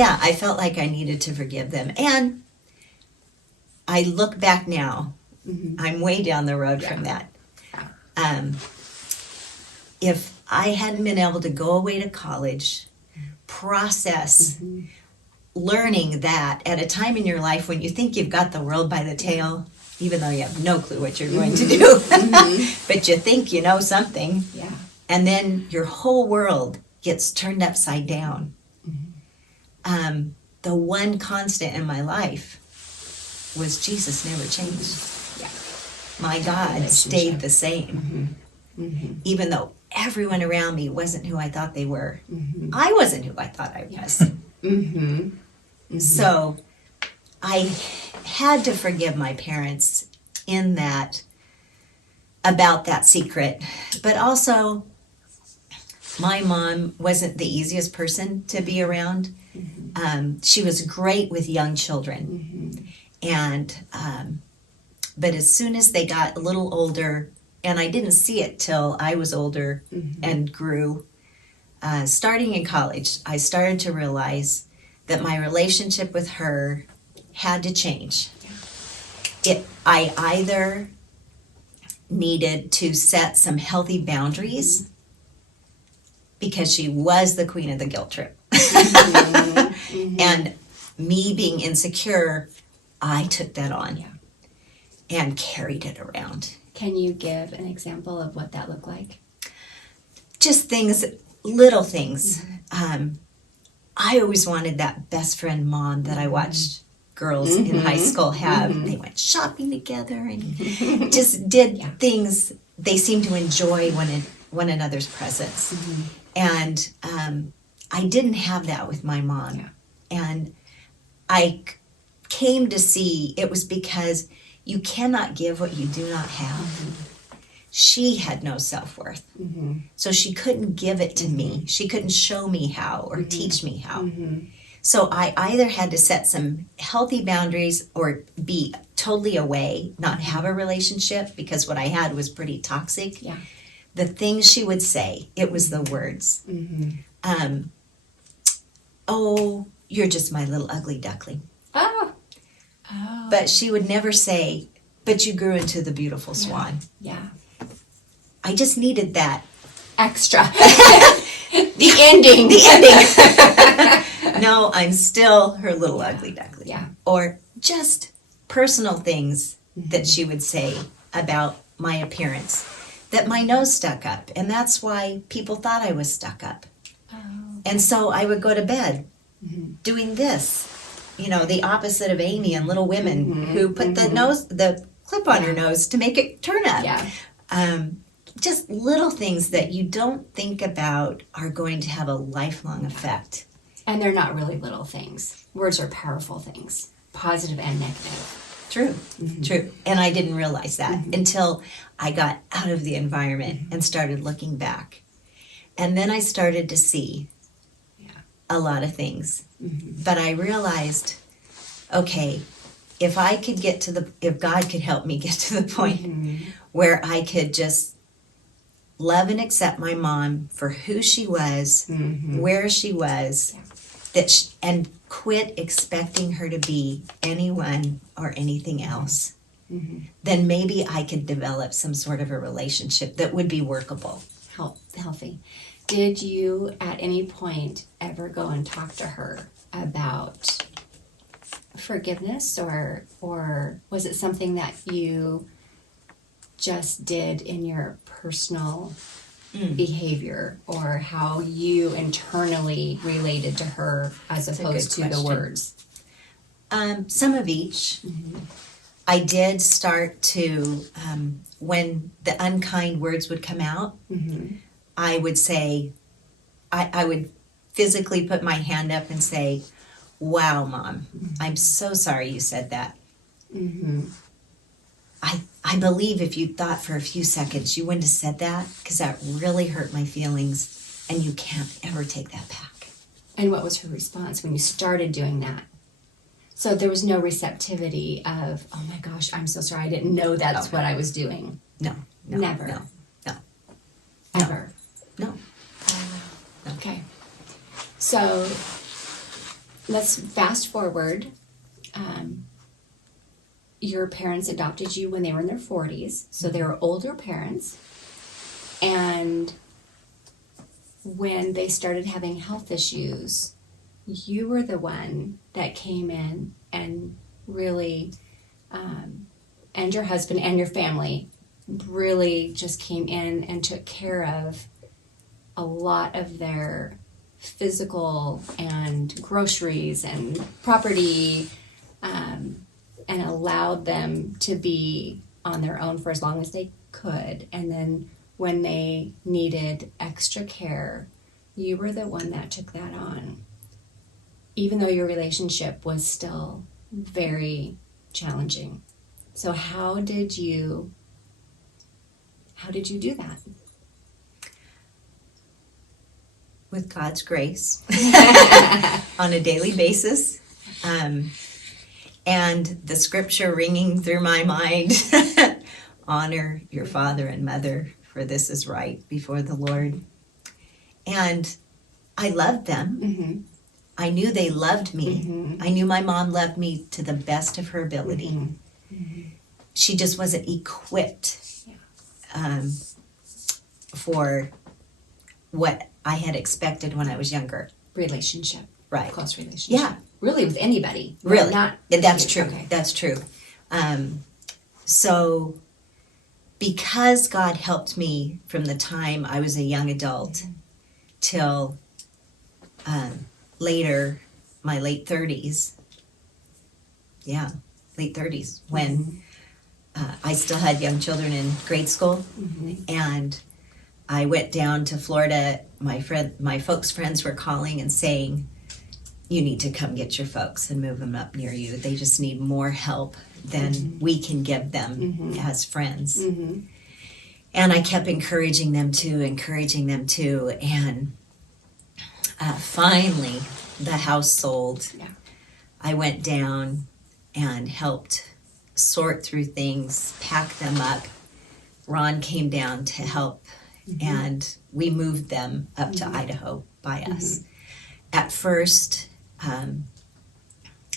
Yeah, I felt like I needed to forgive them. And I look back now, I'm way down the road from that. If I hadn't been able to go away to college, process learning that at a time in your life when you think you've got the world by the tail, even though you have no clue what you're going to do, but you think you know something, and then your whole world gets turned upside down. The one constant in my life was Jesus never changed. My God stayed the same. Even though everyone around me wasn't who I thought they were. I wasn't who I thought I was. So I had to forgive my parents in that, about that secret. But also, my mom wasn't the easiest person to be around. She was great with young children. And but as soon as they got a little older, and I didn't see it till I was older and grew, starting in college, I started to realize that my relationship with her had to change. I either needed to set some healthy boundaries, because she was the queen of the guilt trip. And me being insecure, I took that on and carried it around. Can you give an example of what that looked like? Just things, little things. I always wanted that best friend mom that I watched girls in high school have. They went shopping together and just did things. They seemed to enjoy one another's presence. And I didn't have that with my mom. And I came to see it was because you cannot give what you do not have. She had no self-worth. So she couldn't give it to me. She couldn't show me how or teach me how. So I either had to set some healthy boundaries or be totally away, not have a relationship, because what I had was pretty toxic. The things she would say, it was the words. Oh, you're just my little ugly duckling. But she would never say, but you grew into the beautiful swan. I just needed that. Extra. The ending. No, I'm still her little ugly duckling. Or just personal things that she would say about my appearance. That my nose stuck up. And that's why people thought I was stuck up. And so I would go to bed doing this. You know, the opposite of Amy and Little Women, who put the clip on her nose to make it turn up. Just little things that you don't think about are going to have a lifelong effect. And they're not really little things. Words are powerful things, positive and negative. True. And I didn't realize that until I got out of the environment and started looking back. And then I started to see a lot of things. But I realized, okay, if God could help me get to the point where I could just love and accept my mom for who she was, where she was, and quit expecting her to be anyone or anything else, then maybe I could develop some sort of a relationship that would be workable. Healthy. Did you at any point ever go and talk to her about forgiveness, or was it something that you just did in your personal behavior, or how you internally related to her as opposed to the words? Some of each. I did start to, when the unkind words would come out, I would say, I would physically put my hand up and say, wow, Mom, I'm so sorry you said that. I believe if you thought for a few seconds, you wouldn't have said that, because that really hurt my feelings, and you can't ever take that back. And what was her response when you started doing that? So there was no receptivity of, oh my gosh, I'm so sorry, I didn't know that's what I was doing. No. Never. No. Ever. No. Okay. So let's fast forward. Your parents adopted you when they were in their 40s, so they were older parents. And when they started having health issues, you were the one that came in and really, and your husband and your family really just came in and took care of a lot of their physical and groceries and property, and allowed them to be on their own for as long as they could. And then when they needed extra care, you were the one that took that on, even though your relationship was still very challenging. So how did you do that? With God's grace on a daily basis. And the scripture ringing through my mind, honor your father and mother, for this is right before the Lord. And I loved them. Mm-hmm. I knew they loved me. Mm-hmm. I knew my mom loved me to the best of her ability. Mm-hmm. Mm-hmm. She just wasn't equipped for what I had expected when I was younger. Relationship. Right. Close relationship. Yeah. Really with anybody. Really. Not That's you. true. Okay. That's true. So because God helped me from the time I was a young adult till later, my late 30s. Yeah, late 30s, when I still had young children in grade school. Mm-hmm. And I went down to Florida. My folks' friends were calling and saying, you need to come get your folks and move them up near you. They just need more help than we can give them as friends. Mm-hmm. And I kept encouraging them to. And finally, the house sold. Yeah. I went down and helped sort through things, pack them up. Ron came down to help, and we moved them up to Idaho by us. At first,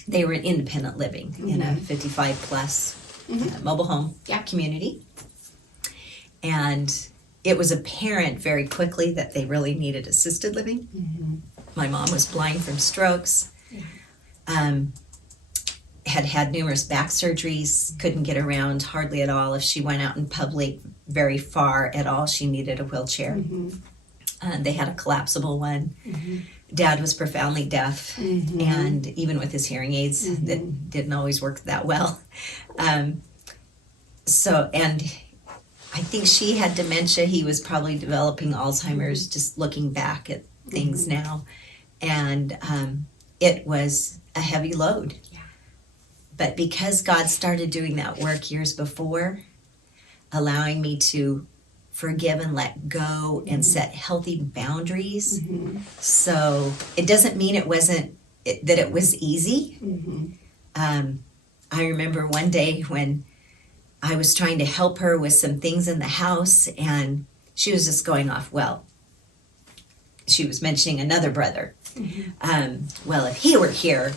they were independent living in a 55 plus mobile home community. And it was apparent very quickly that they really needed assisted living. Mm-hmm. My mom was blind from strokes, had numerous back surgeries, couldn't get around hardly at all. If she went out in public very far at all, she needed a wheelchair. Mm-hmm. They had a collapsible one. Mm-hmm. Dad was profoundly deaf, and even with his hearing aids, that didn't always work that well. And I think she had dementia. He was probably developing Alzheimer's, just looking back at things now. And it was a heavy load. Yeah. But because God started doing that work years before, allowing me to forgive and let go and set healthy boundaries. So it doesn't mean that it was easy. I remember one day when I was trying to help her with some things in the house, and she was just going off, well, she was mentioning another brother. Well, if he were here,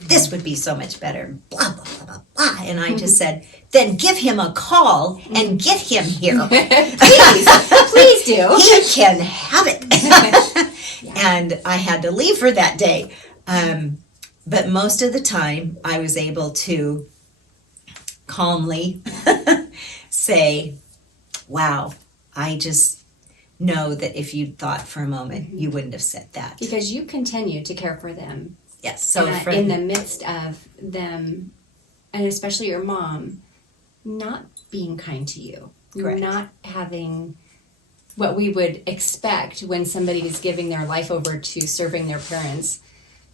this would be so much better, blah, blah, blah, blah, blah. And I just said, then give him a call and get him here. Please do. He can have it. And I had to leave for that day. But most of the time, I was able to calmly say, wow, I just know that if you'd thought for a moment, you wouldn't have said that. Because you continue to care for them. Yes. So in the midst of them, and especially your mom, not being kind to you. Correct. Not having what we would expect when somebody is giving their life over to serving their parents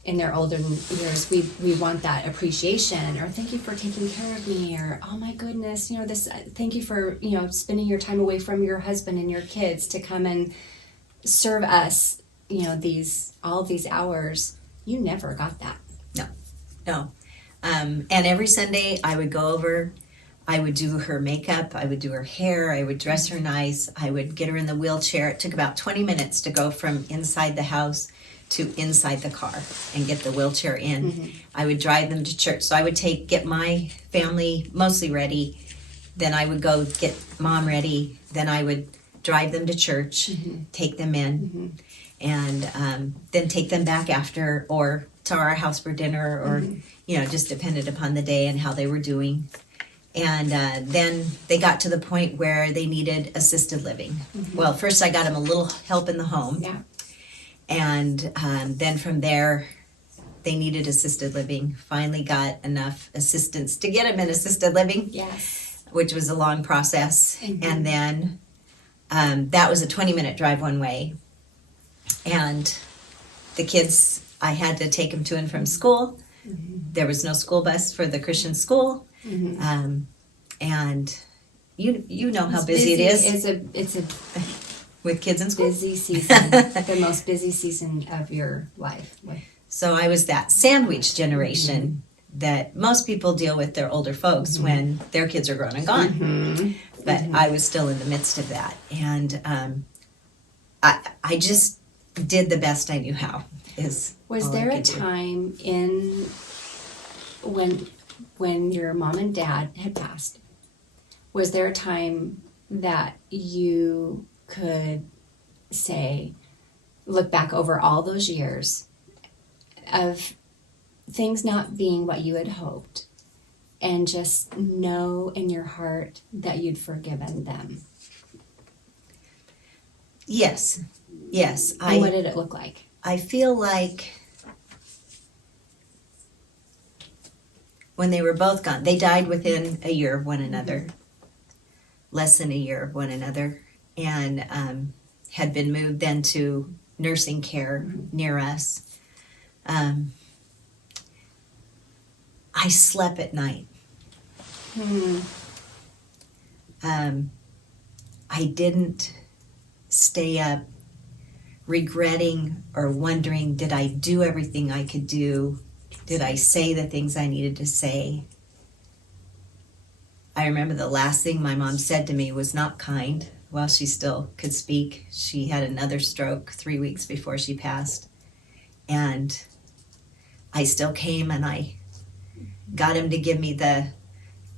in their older years. We want that appreciation, or thank you for taking care of me, or oh my goodness, this, thank you for, spending your time away from your husband and your kids to come and serve us, all these hours. You never got that. No. And every Sunday I would go over, I would do her makeup, I would do her hair, I would dress her nice, I would get her in the wheelchair. It took about 20 minutes to go from inside the house to inside the car and get the wheelchair in. I would drive them to church. So I would get my family mostly ready. Then I would go get Mom ready. Then I would drive them to church, take them in, and then take them back after, or to our house for dinner, or just depended upon the day and how they were doing. And then they got to the point where they needed assisted living. Well, first I got them a little help in the home. Yeah. And then from there, they needed assisted living. Finally got enough assistance to get them in assisted living. Yes. Which was a long process. And then that was a 20-minute drive one way. And the kids, I had to take them to and from school. There was no school bus for the Christian school. And you know how busy it is. It's a with kids in school. busy season, the most busy season of your life. So I was that sandwich generation that most people deal with their older folks when their kids are grown and gone. But I was still in the midst of that. And I just did the best I knew how. Was there a time when your mom and dad had passed? Was there a time that you could look back over all those years of things not being what you had hoped, and just know in your heart that you'd forgiven them? Yes. And what did it look like? I feel like when they were both gone, they died within a year of one another, less than a year of one another, and had been moved then to nursing care near us. I slept at night. I didn't stay up regretting or wondering, did I do everything I could do? Did I say the things I needed to say? I remember the last thing my mom said to me was not kind. While she still could speak, she had another stroke 3 weeks before she passed. And I still came and I got him to give me the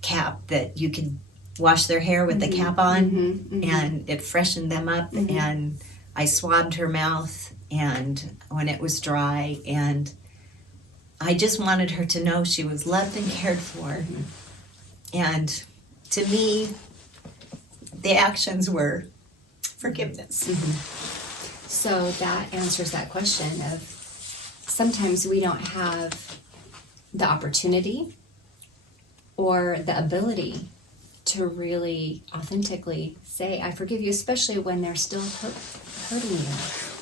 cap that you could wash their hair with the cap on, and it freshened them up. And I swabbed her mouth and when it was dry, and I just wanted her to know she was loved and cared for. And to me, the actions were forgiveness. So that answers that question of sometimes we don't have the opportunity or the ability to really authentically say, I forgive you, especially when they're still hurting you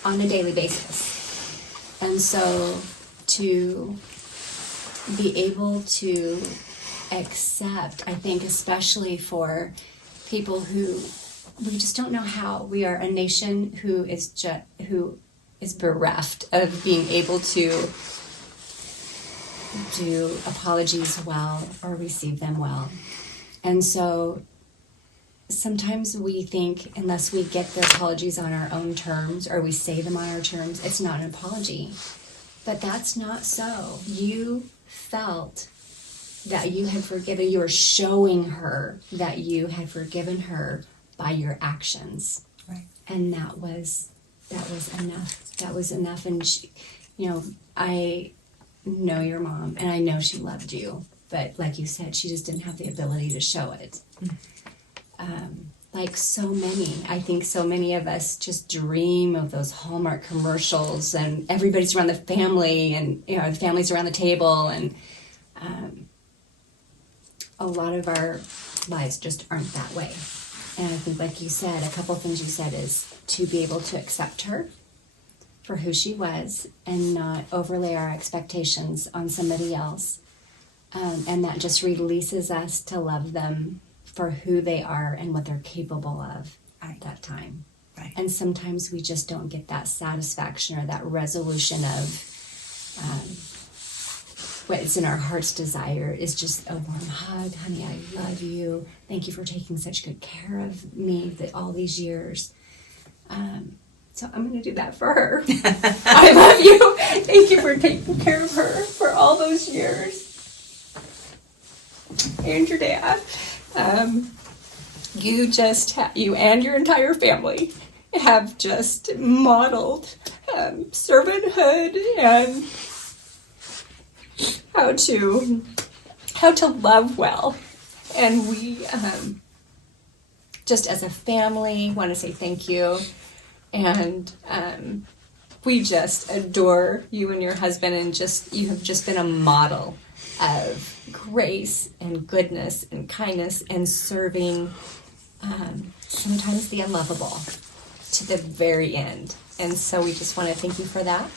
on a daily basis. And so to be able to accept, I think, especially for people who we just don't know how. We are a nation who is bereft of being able to do apologies well or receive them well. And so sometimes we think unless we get the apologies on our own terms or we say them on our terms, it's not an apology. But that's not so. You felt that you had forgiven. You were showing her that you had forgiven her by your actions. Right. And that was enough. That was enough. And she, I know your mom and I know she loved you, but like you said, she just didn't have the ability to show it. Like so many of us just dream of those Hallmark commercials and everybody's around the family and the family's around the table, and a lot of our lives just aren't that way. And I think, like you said, a couple things you said is to be able to accept her for who she was and not overlay our expectations on somebody else. And that just releases us to love them for who they are and what they're capable of at that time. Right. And sometimes we just don't get that satisfaction or that resolution of what is in our heart's desire is just a warm hug. Honey, I love you. Thank you for taking such good care of me all these years. So I'm going to do that for her. I love you. Thank you for taking care of her for all those years. And your dad. You and your entire family have just modeled servanthood and how to love well. And we, just as a family, want to say thank you. And we just adore you and your husband, and you have just been a model of grace and goodness and kindness and serving sometimes the unlovable to the very end. And so we just want to thank you for that.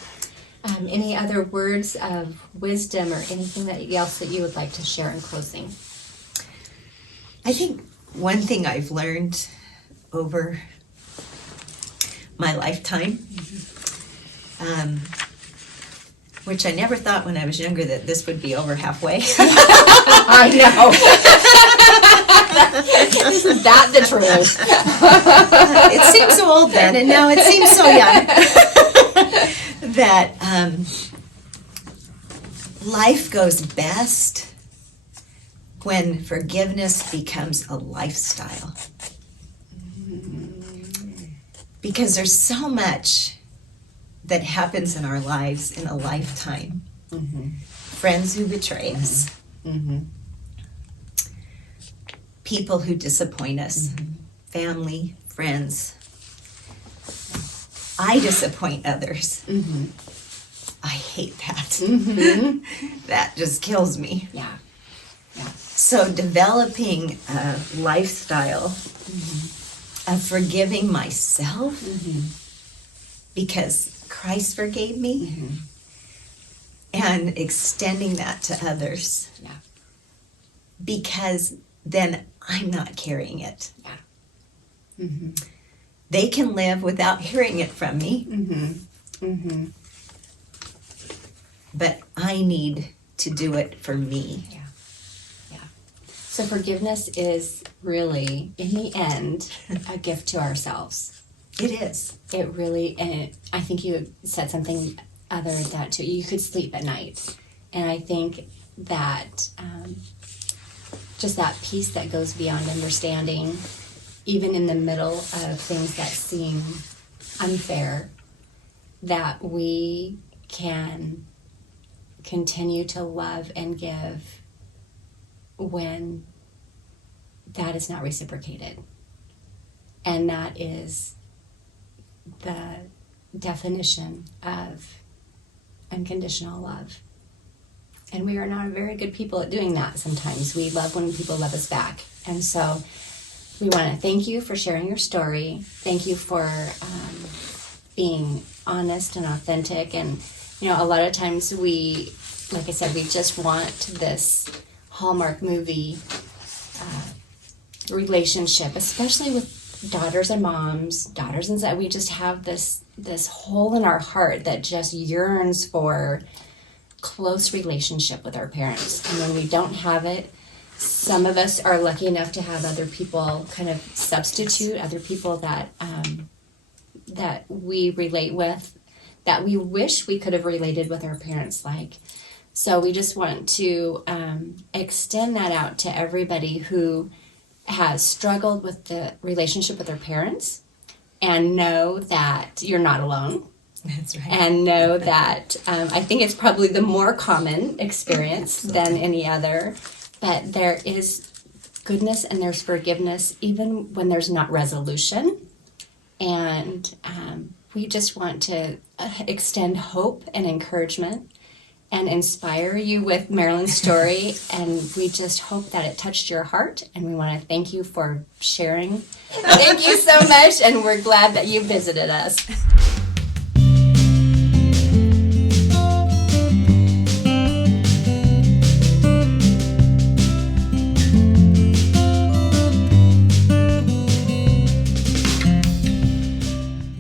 Any other words of wisdom or anything else that you would like to share in closing? I think one thing I've learned over my lifetime, which I never thought when I was younger that this would be over halfway. I know. Isn't that the truth? It seemed so old then, and now it seems so young. That life goes best when forgiveness becomes a lifestyle. Because there's so much that happens in our lives in a lifetime. Mm-hmm. Friends who betray us. Mm-hmm. People who disappoint us. Mm-hmm. Family, friends. I disappoint others. Mm-hmm. I hate that. Mm-hmm. That just kills me. Yeah. So developing a lifestyle of forgiving myself because Christ forgave me and extending that to others because then I'm not carrying it. They can live without hearing it from me, but I need to do it for me. So forgiveness is really, in the end, a gift to ourselves. It is. It really, and I think you said something other than that too. You could sleep at night. And I think that just that peace that goes beyond understanding, even in the middle of things that seem unfair, that we can continue to love and give when that is not reciprocated. And that is the definition of unconditional love. And we are not very good people at doing that sometimes. We love when people love us back. And so we want to thank you for sharing your story. Thank you for being honest and authentic. And, a lot of times we, like I said, we just want this Hallmark movie relationship, especially with daughters and moms, daughters and sons. We just have this hole in our heart that just yearns for close relationship with our parents. And when we don't have it, some of us are lucky enough to have other people kind of substitute, other people that that we relate with, that we wish we could have related with our parents like. So we just want to extend that out to everybody who has struggled with the relationship with their parents, and know that you're not alone. That's right. And know that I think it's probably the more common experience than any other, but there is goodness and there's forgiveness even when there's not resolution. And we just want to extend hope and encouragement and inspire you with Marilyn's story. And we just hope that it touched your heart. And we want to thank you for sharing. Thank you so much. And we're glad that you visited us.